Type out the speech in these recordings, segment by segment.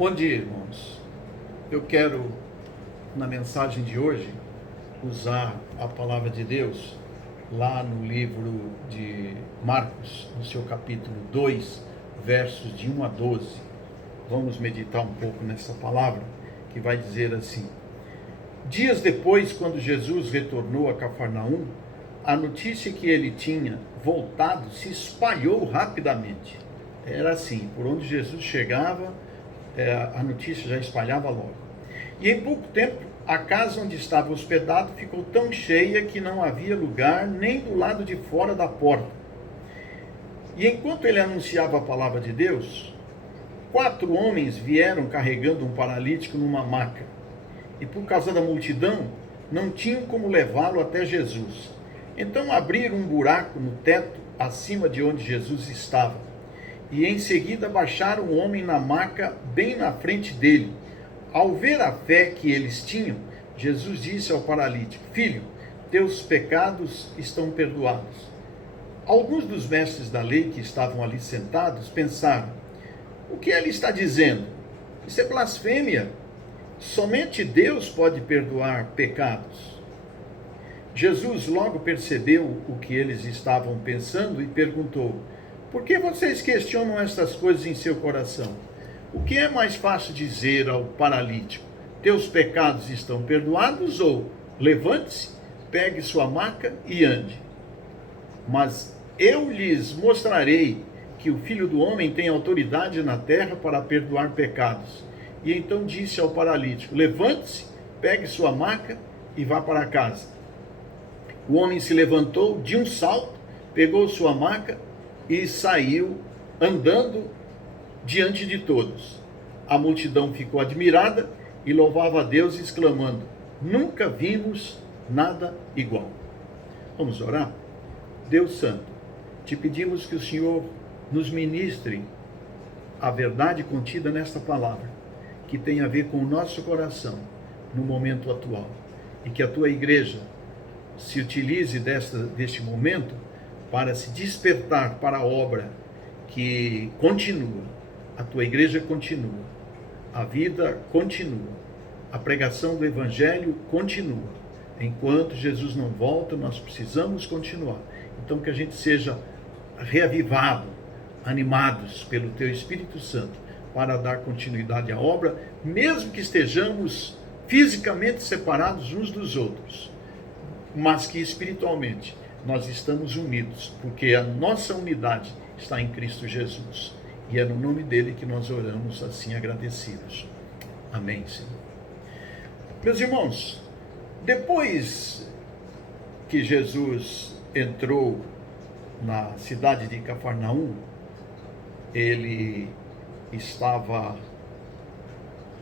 Bom dia, irmãos. Eu quero, na mensagem de hoje, usar a palavra de Deus lá no livro de Marcos, no seu capítulo 2, versos de 1 a 12. Vamos meditar um pouco nessa palavra, que vai dizer assim: Dias depois, quando Jesus retornou a Cafarnaum, a notícia que ele tinha voltado se espalhou rapidamente. Era assim, por onde Jesus chegava, a notícia já espalhava logo. E em pouco tempo, a casa onde estava hospedado ficou tão cheia que não havia lugar nem do lado de fora da porta. E enquanto ele anunciava a palavra de Deus, 4 homens vieram carregando um paralítico numa maca. E por causa da multidão, não tinham como levá-lo até Jesus. Então abriram um buraco no teto acima de onde Jesus estava. E em seguida baixaram o homem na maca bem na frente dele. Ao ver a fé que eles tinham, Jesus disse ao paralítico: Filho, teus pecados estão perdoados. Alguns dos mestres da lei que estavam ali sentados pensaram: o que ele está dizendo? Isso é blasfêmia. Somente Deus pode perdoar pecados. Jesus logo percebeu o que eles estavam pensando e perguntou: por que vocês questionam estas coisas em seu coração? O que é mais fácil dizer ao paralítico: teus pecados estão perdoados, ou levante-se, pegue sua maca e ande? Mas eu lhes mostrarei que o Filho do Homem tem autoridade na terra para perdoar pecados. E então disse ao paralítico: levante-se, pegue sua maca e vá para casa. O homem se levantou de um salto, pegou sua maca e saiu andando diante de todos. A multidão ficou admirada e louvava a Deus, exclamando: nunca vimos nada igual. Vamos orar? Deus Santo, te pedimos que o Senhor nos ministre a verdade contida nesta palavra, que tem a ver com o nosso coração no momento atual, e que a tua igreja se utilize deste momento para se despertar para a obra que continua. A tua igreja continua, a vida continua, a pregação do evangelho continua. Enquanto Jesus não volta, nós precisamos continuar. Então que a gente seja reavivado, animados pelo teu Espírito Santo para dar continuidade à obra, mesmo que estejamos fisicamente separados uns dos outros, mas que espiritualmente nós estamos unidos, porque a nossa unidade está em Cristo Jesus. E é no nome dele que nós oramos assim agradecidos. Amém, Senhor. Meus irmãos, depois que Jesus entrou na cidade de Cafarnaum, ele estava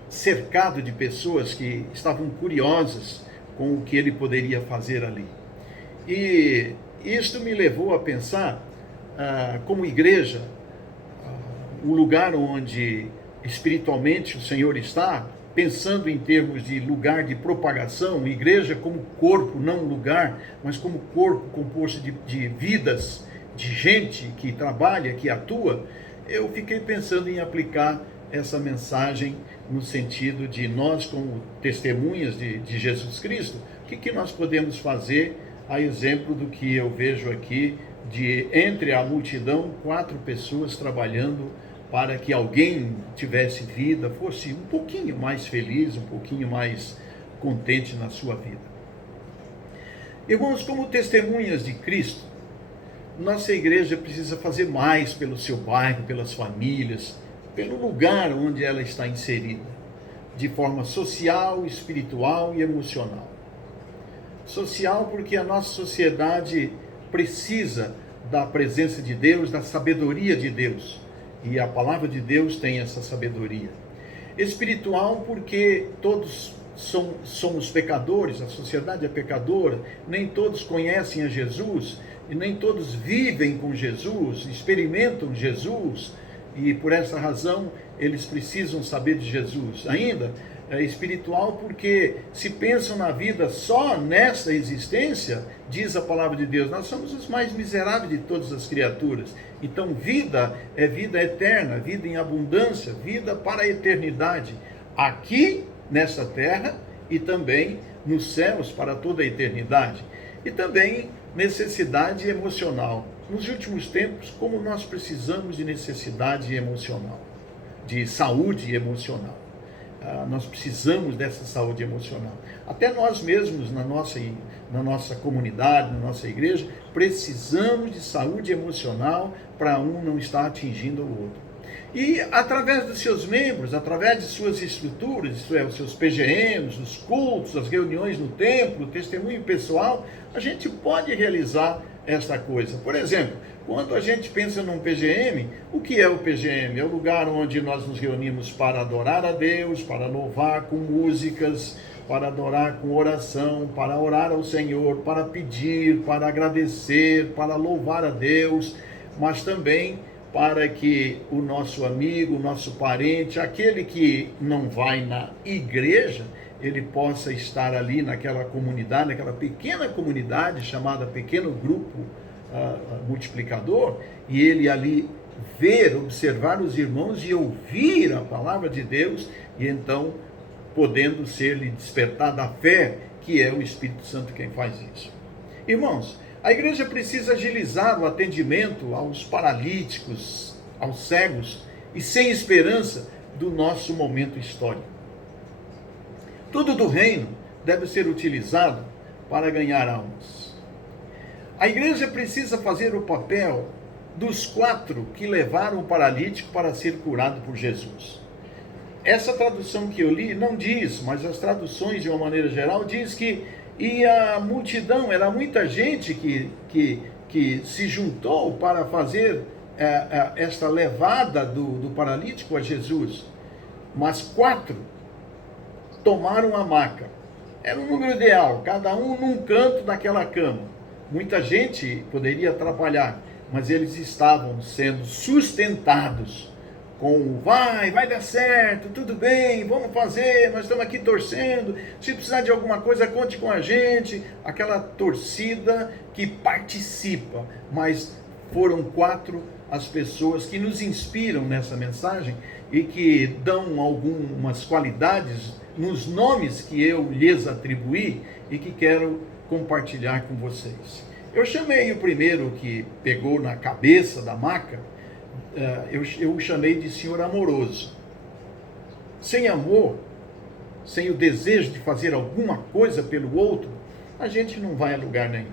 cercado de pessoas que estavam curiosas com o que ele poderia fazer ali. E isto me levou a pensar, como igreja, o lugar onde espiritualmente o Senhor está, pensando em termos de lugar de propagação, igreja como corpo, não lugar, mas como corpo composto de vidas, de gente que trabalha, que atua. Eu fiquei pensando em aplicar essa mensagem no sentido de nós, como testemunhas de Jesus Cristo, o que nós podemos fazer, a exemplo do que eu vejo aqui, de entre a multidão, 4 pessoas trabalhando para que alguém tivesse vida, fosse um pouquinho mais feliz, um pouquinho mais contente na sua vida. Irmãos, como testemunhas de Cristo, nossa igreja precisa fazer mais pelo seu bairro, pelas famílias, pelo lugar onde ela está inserida, de forma social, espiritual e emocional. Social, porque a nossa sociedade precisa da presença de Deus, da sabedoria de Deus, e a palavra de Deus tem essa sabedoria. Espiritual, porque todos somos pecadores, a sociedade é pecadora, nem todos conhecem a Jesus, e nem todos vivem com Jesus, experimentam Jesus, e por essa razão eles precisam saber de Jesus. Ainda é espiritual porque se pensam na vida só nessa existência, diz a palavra de Deus, nós somos os mais miseráveis de todas as criaturas. Então vida é vida eterna, vida em abundância, vida para a eternidade, aqui nessa terra e também nos céus para toda a eternidade. E também necessidade emocional. Nos últimos tempos, como nós precisamos de necessidade emocional, de saúde emocional. Nós precisamos dessa saúde emocional. Até nós mesmos, na nossa comunidade, na nossa igreja, precisamos de saúde emocional para um não estar atingindo o outro. E através dos seus membros, através de suas estruturas, isto é, os seus PGMs, os cultos, as reuniões no templo, o testemunho pessoal, a gente pode realizar esta coisa. Por exemplo, quando a gente pensa num PGM, o que é o PGM? É o lugar onde nós nos reunimos para adorar a Deus, para louvar com músicas, para adorar com oração, para orar ao Senhor, para pedir, para agradecer, para louvar a Deus, mas também para que o nosso amigo, o nosso parente, aquele que não vai na igreja, ele possa estar ali naquela comunidade, naquela pequena comunidade chamada pequeno grupo multiplicador, e ele ali ver, observar os irmãos e ouvir a palavra de Deus, e então podendo ser-lhe despertar da fé, que é o Espírito Santo quem faz isso. Irmãos, a igreja precisa agilizar o atendimento aos paralíticos, aos cegos e sem esperança do nosso momento histórico. Tudo do reino deve ser utilizado para ganhar almas. A igreja precisa fazer o papel dos 4 que levaram o paralítico para ser curado por Jesus. Essa tradução que eu li não diz, mas as traduções de uma maneira geral diz que e a multidão, era muita gente que se juntou para fazer esta levada do paralítico a Jesus. Mas 4 tomaram a maca. Era um número ideal, cada um num canto daquela cama. Muita gente poderia atrapalhar, mas eles estavam sendo sustentados com vai dar certo, tudo bem, vamos fazer, nós estamos aqui torcendo, se precisar de alguma coisa, conte com a gente, aquela torcida que participa, mas foram 4 as pessoas que nos inspiram nessa mensagem e que dão algumas qualidades nos nomes que eu lhes atribuí e que quero compartilhar com vocês. Eu chamei o primeiro que pegou na cabeça da maca, eu o chamei de senhor amoroso. Sem amor, sem o desejo de fazer alguma coisa pelo outro, a gente não vai a lugar nenhum.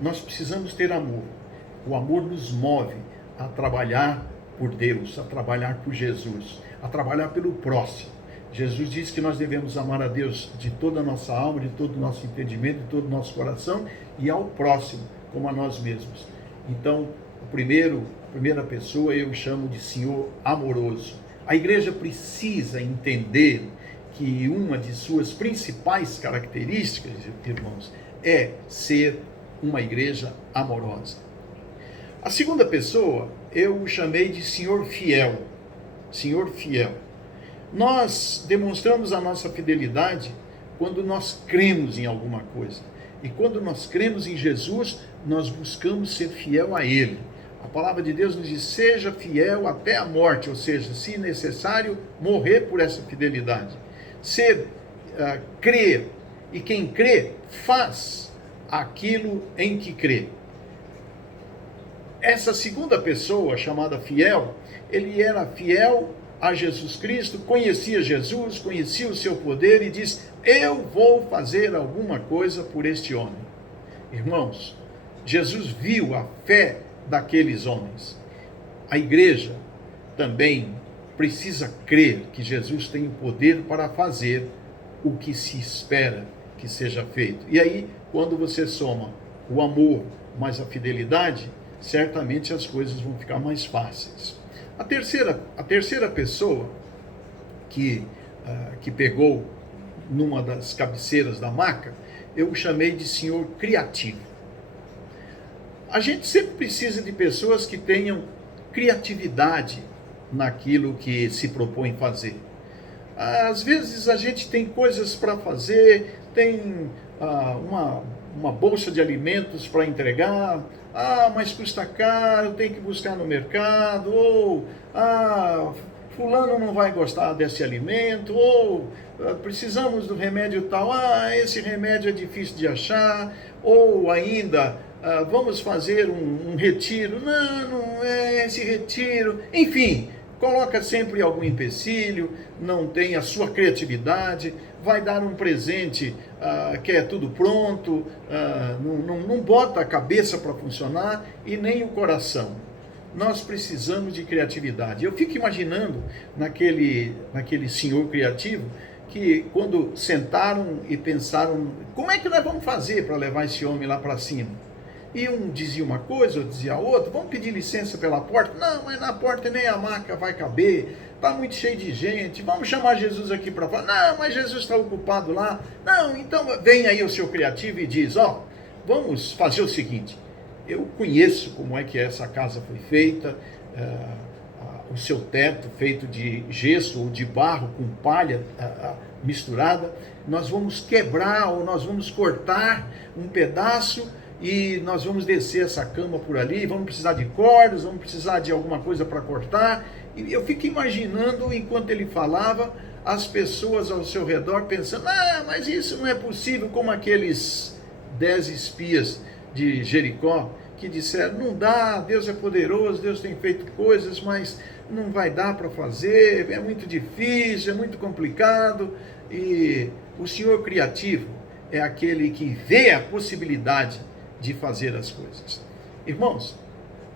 Nós precisamos ter amor. O amor nos move a trabalhar por Deus, a trabalhar por Jesus, a trabalhar pelo próximo. Jesus disse que nós devemos amar a Deus de toda a nossa alma, de todo o nosso entendimento, de todo o nosso coração e ao próximo, como a nós mesmos. Então, a primeira pessoa eu chamo de senhor amoroso. A igreja precisa entender que uma de suas principais características, irmãos, é ser uma igreja amorosa. A segunda pessoa eu chamei de senhor fiel. Senhor fiel. Nós demonstramos a nossa fidelidade quando nós cremos em alguma coisa. E quando nós cremos em Jesus, nós buscamos ser fiel a Ele. A palavra de Deus nos diz, seja fiel até a morte, ou seja, se necessário, morrer por essa fidelidade. Crer, e quem crê, faz aquilo em que crê. Essa segunda pessoa, chamada fiel, ele era fiel a Jesus Cristo, conhecia Jesus, conhecia o seu poder e diz, eu vou fazer alguma coisa por este homem. Irmãos, Jesus viu a fé daqueles homens. A igreja também precisa crer que Jesus tem o poder para fazer o que se espera que seja feito. E aí, quando você soma o amor mais a fidelidade, certamente as coisas vão ficar mais fáceis. A terceira pessoa que pegou numa das cabeceiras da maca, eu chamei de senhor criativo. A gente sempre precisa de pessoas que tenham criatividade naquilo que se propõe fazer. Às vezes a gente tem coisas para fazer, tem uma bolsa de alimentos para entregar, mas custa caro, tem que buscar no mercado, ou fulano não vai gostar desse alimento, ou precisamos do remédio tal, esse remédio é difícil de achar, ou ainda vamos fazer um retiro, não é esse retiro, enfim, coloca sempre algum empecilho, não tem a sua criatividade, vai dar um presente que é tudo pronto, não bota a cabeça para funcionar e nem o coração. Nós precisamos de criatividade. Eu fico imaginando naquele senhor criativo que quando sentaram e pensaram, como é que nós vamos fazer para levar esse homem lá para cima? E um dizia uma coisa, outro dizia outra, vamos pedir licença pela porta? Não, mas na porta nem a maca vai caber, está muito cheio de gente, vamos chamar Jesus aqui para fora. Não, mas Jesus está ocupado lá. Não, então vem aí o seu criativo e diz, vamos fazer o seguinte, eu conheço como é que essa casa foi feita, o seu teto feito de gesso ou de barro com palha misturada, nós vamos quebrar ou nós vamos cortar um pedaço e nós vamos descer essa cama por ali, vamos precisar de cordas, vamos precisar de alguma coisa para cortar. E eu fico imaginando, enquanto ele falava, as pessoas ao seu redor pensando, mas isso não é possível, como aqueles 10 espias de Jericó, que disseram, não dá, Deus é poderoso, Deus tem feito coisas, mas não vai dar para fazer, é muito difícil, é muito complicado. E o Senhor criativo é aquele que vê a possibilidade de fazer as coisas. Irmãos,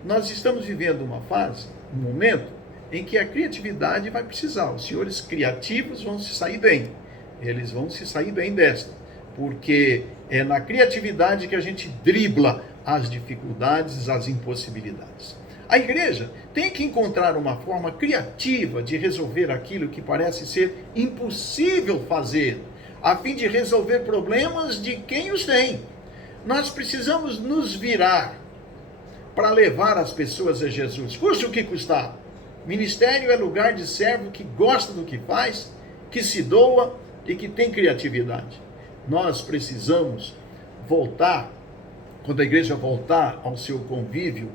nós estamos vivendo uma fase, um momento, em que a criatividade vai precisar. Os senhores criativos vão se sair bem. Eles vão se sair bem desta. Porque é na criatividade que a gente dribla as dificuldades, as impossibilidades. A igreja tem que encontrar uma forma criativa de resolver aquilo que parece ser impossível fazer, a fim de resolver problemas de quem os tem. Nós precisamos nos virar para levar as pessoas a Jesus, custe o que custar. Ministério é lugar de servo que gosta do que faz, que se doa e que tem criatividade. Nós precisamos voltar, quando a igreja voltar ao seu convívio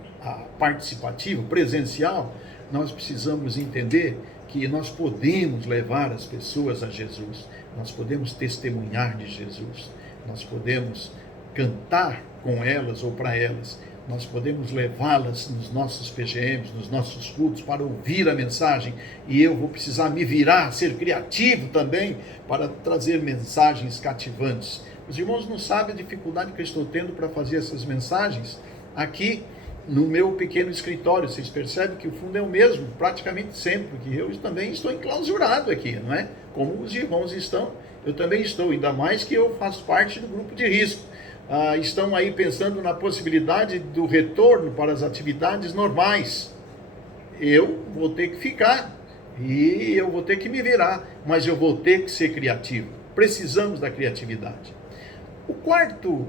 participativo, presencial, nós precisamos entender que nós podemos levar as pessoas a Jesus, nós podemos testemunhar de Jesus, nós podemos cantar com elas ou para elas, nós podemos levá-las nos nossos PGMs, nos nossos cultos, para ouvir a mensagem, e eu vou precisar me virar, ser criativo também, para trazer mensagens cativantes. Os irmãos não sabem a dificuldade que eu estou tendo para fazer essas mensagens aqui no meu pequeno escritório. Vocês percebem que o fundo é o mesmo, praticamente sempre, porque eu também estou enclausurado aqui, não é? Como os irmãos estão, eu também estou, ainda mais que eu faço parte do grupo de risco. Estão aí pensando na possibilidade do retorno para as atividades normais. Eu vou ter que ficar e eu vou ter que me virar, mas eu vou ter que ser criativo. Precisamos da criatividade. O quarto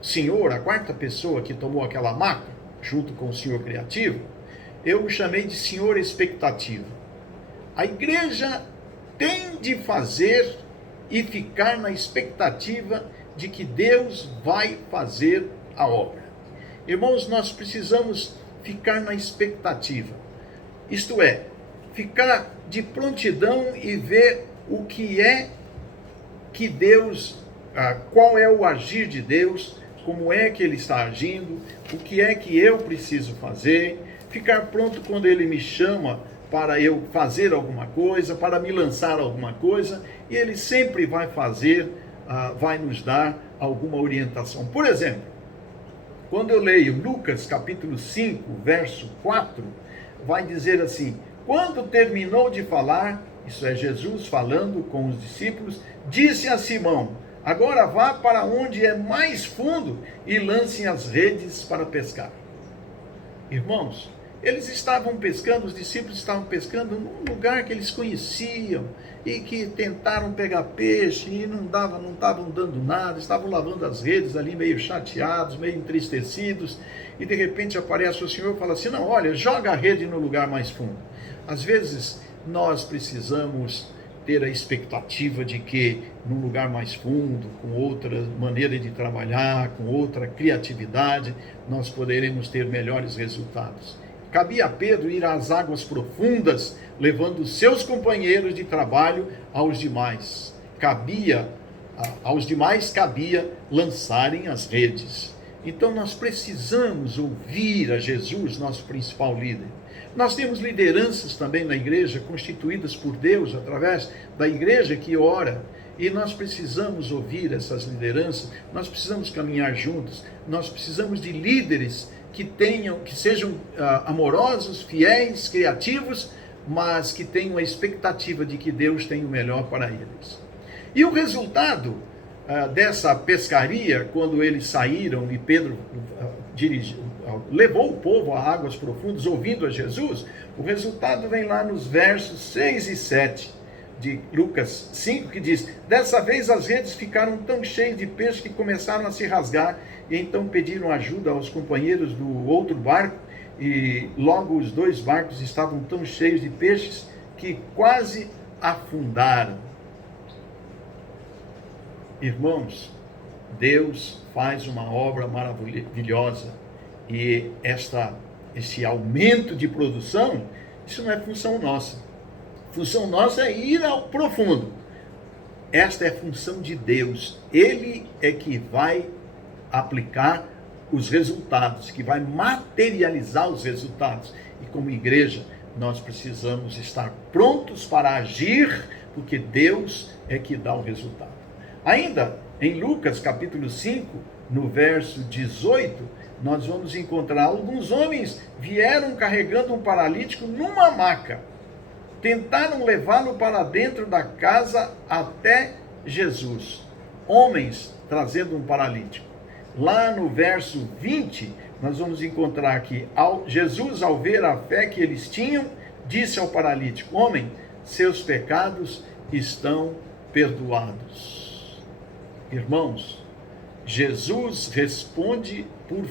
senhor, a quarta pessoa que tomou aquela maca, junto com o senhor criativo, eu o chamei de senhor expectativa. A igreja tem de fazer e ficar na expectativa de que Deus vai fazer a obra. Irmãos, nós precisamos ficar na expectativa. Isto é, ficar de prontidão e ver o que é que Deus, qual é o agir de Deus, como é que Ele está agindo, o que é que eu preciso fazer, ficar pronto quando Ele me chama para eu fazer alguma coisa, para me lançar alguma coisa, e Ele sempre vai fazer, vai nos dar alguma orientação. Por exemplo, quando eu leio Lucas capítulo 5, verso 4, vai dizer assim, quando terminou de falar, isso é Jesus falando com os discípulos, disse a Simão, agora vá para onde é mais fundo e lancem as redes para pescar. Irmãos, eles estavam pescando, os discípulos estavam pescando num lugar que eles conheciam e que tentaram pegar peixe e não estavam dando nada, estavam lavando as redes ali meio chateados, meio entristecidos, e de repente aparece o Senhor e fala assim, não, olha, joga a rede no lugar mais fundo. Às vezes nós precisamos ter a expectativa de que num lugar mais fundo, com outra maneira de trabalhar, com outra criatividade, nós poderemos ter melhores resultados. Cabia a Pedro ir às águas profundas, levando seus companheiros de trabalho aos demais. Aos demais cabia lançarem as redes. Então nós precisamos ouvir a Jesus, nosso principal líder. Nós temos lideranças também na igreja, constituídas por Deus, através da igreja que ora, e nós precisamos ouvir essas lideranças, nós precisamos caminhar juntos, nós precisamos de líderes que sejam amorosos, fiéis, criativos, mas que tenham a expectativa de que Deus tem o melhor para eles. E o resultado dessa pescaria, quando eles saíram e Pedro levou o povo a águas profundas, ouvindo a Jesus, o resultado vem lá nos versos 6 e 7 de Lucas 5, que diz: dessa vez as redes ficaram tão cheias de peixe que começaram a se rasgar, e então pediram ajuda aos companheiros do outro barco, e logo os dois barcos estavam tão cheios de peixes que quase afundaram. Irmãos, Deus faz uma obra maravilhosa, e esse aumento de produção, isso não é função nossa. Função nossa é ir ao profundo. Esta é a função de Deus. Ele é que vai aplicar os resultados, que vai materializar os resultados. E como igreja, nós precisamos estar prontos para agir, porque Deus é que dá o resultado. Ainda em Lucas capítulo 5, no verso 18, nós vamos encontrar alguns homens vieram carregando um paralítico numa maca. Tentaram levá-lo para dentro da casa até Jesus. Homens trazendo um paralítico. Lá no verso 20, nós vamos encontrar que Jesus, ao ver a fé que eles tinham, disse ao paralítico: homem, seus pecados estão perdoados. Irmãos, Jesus responde por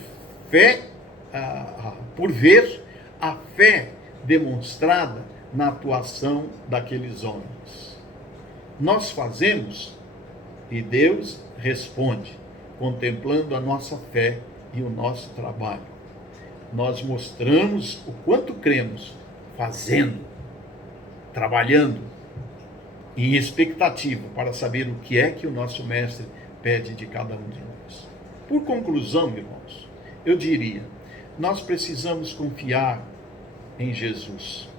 fé, por ver a fé demonstrada na atuação daqueles homens. Nós fazemos e Deus responde, contemplando a nossa fé e o nosso trabalho. Nós mostramos o quanto cremos, fazendo, trabalhando, em expectativa para saber o que é que o nosso Mestre pede de cada um de nós. Por conclusão, irmãos, eu diria, nós precisamos confiar em Jesus.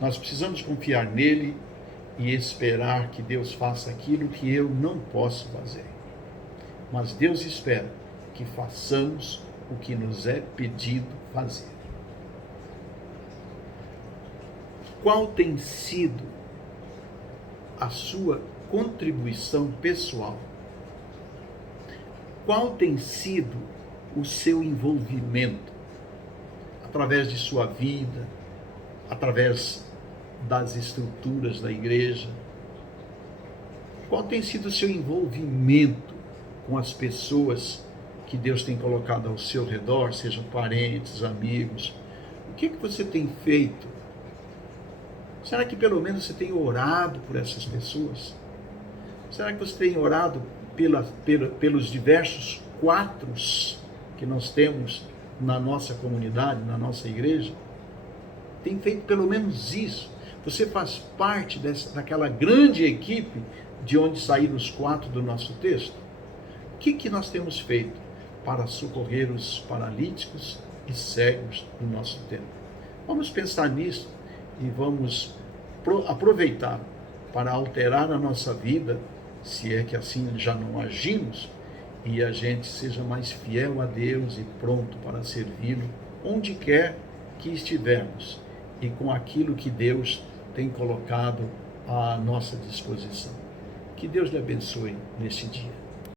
Nós precisamos confiar nele e esperar que Deus faça aquilo que eu não posso fazer. Mas Deus espera que façamos o que nos é pedido fazer. Qual tem sido a sua contribuição pessoal? Qual tem sido o seu envolvimento através de sua vida, através das estruturas da igreja? Qual tem sido o seu envolvimento com as pessoas que Deus tem colocado ao seu redor, sejam parentes, amigos? O que você tem feito? Será que pelo menos você tem orado por essas pessoas? Será que você tem orado pelos diversos quatros que nós temos na nossa comunidade, na nossa igreja? Tem feito pelo menos isso? Você faz parte daquela grande equipe de onde saíram os quatro do nosso texto? O que nós temos feito para socorrer os paralíticos e cegos do nosso tempo? Vamos pensar nisso e vamos aproveitar para alterar a nossa vida, se é que assim já não agimos, e a gente seja mais fiel a Deus e pronto para servi-lo onde quer que estivermos e com aquilo que Deus tem colocado à nossa disposição. Que Deus lhe abençoe neste dia.